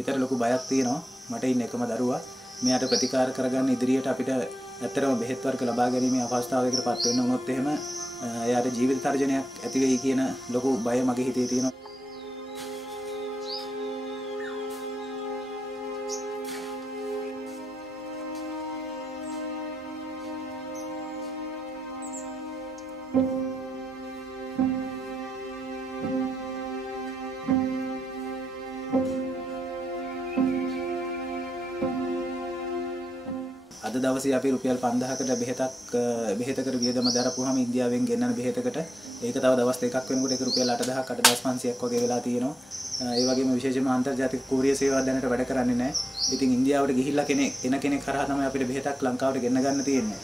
හිතට ලොකු බයක් තියෙනවා. මට ඉන්න එකම දරුවා මෙයාට ප්‍රතිකාර කරගන්න ඉදිරියට අපිට ඇත්තටම බෙහෙත් වර්ග ලබා ගැනීමේ අවස්ථාවකට පත් වෙන්න වුණොත් එහෙම එයාට ජීවිත තර්ජනයක් ඇති වෙයි කියන ලොකු බය මගේ හිතේ තියෙනවා. අද දවසේ අපි රුපියල් 5000කට බෙහෙතකට වියදම දරපුවාම ඉන්දියාවෙන් ගෙන්නන බෙහෙතකට ඒක තව දවස් දෙකක් වෙනකොට ඒක රුපියල් 8000ක් 8500ක් වගේ වෙලා තියෙනවා. ඒ වගේම විශේෂයෙන්ම අන්තර්ජාතික කුරිය සේවාව දැනට වැඩ කරන්නේ නැහැ. ඉතින් ඉන්දියාවට ගිහිල්ලා කෙනෙක් කරා තමයි අපිට බෙහෙතක් ලංකාවට ගෙන්න ගන්න තියෙන්නේ.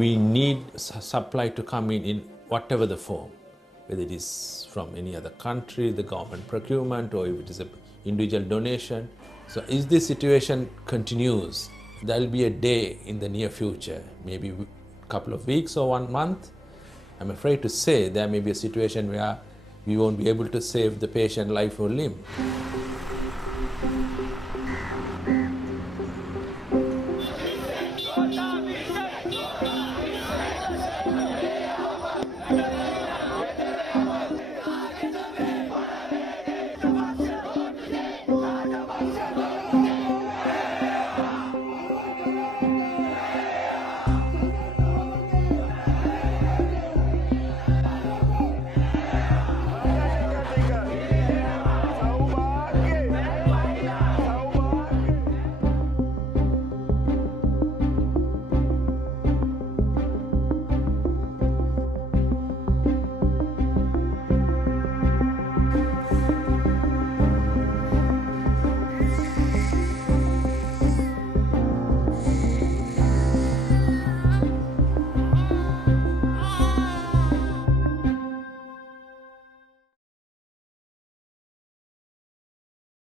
We need supply to come in whatever the form, whether it is from any other country, the government procurement, or if it is an individual donation. So if this situation continues, there will be a day in the near future, maybe a couple of weeks or 1 month, I'm afraid to say there may be a situation where we won't be able to save the patient life or limb.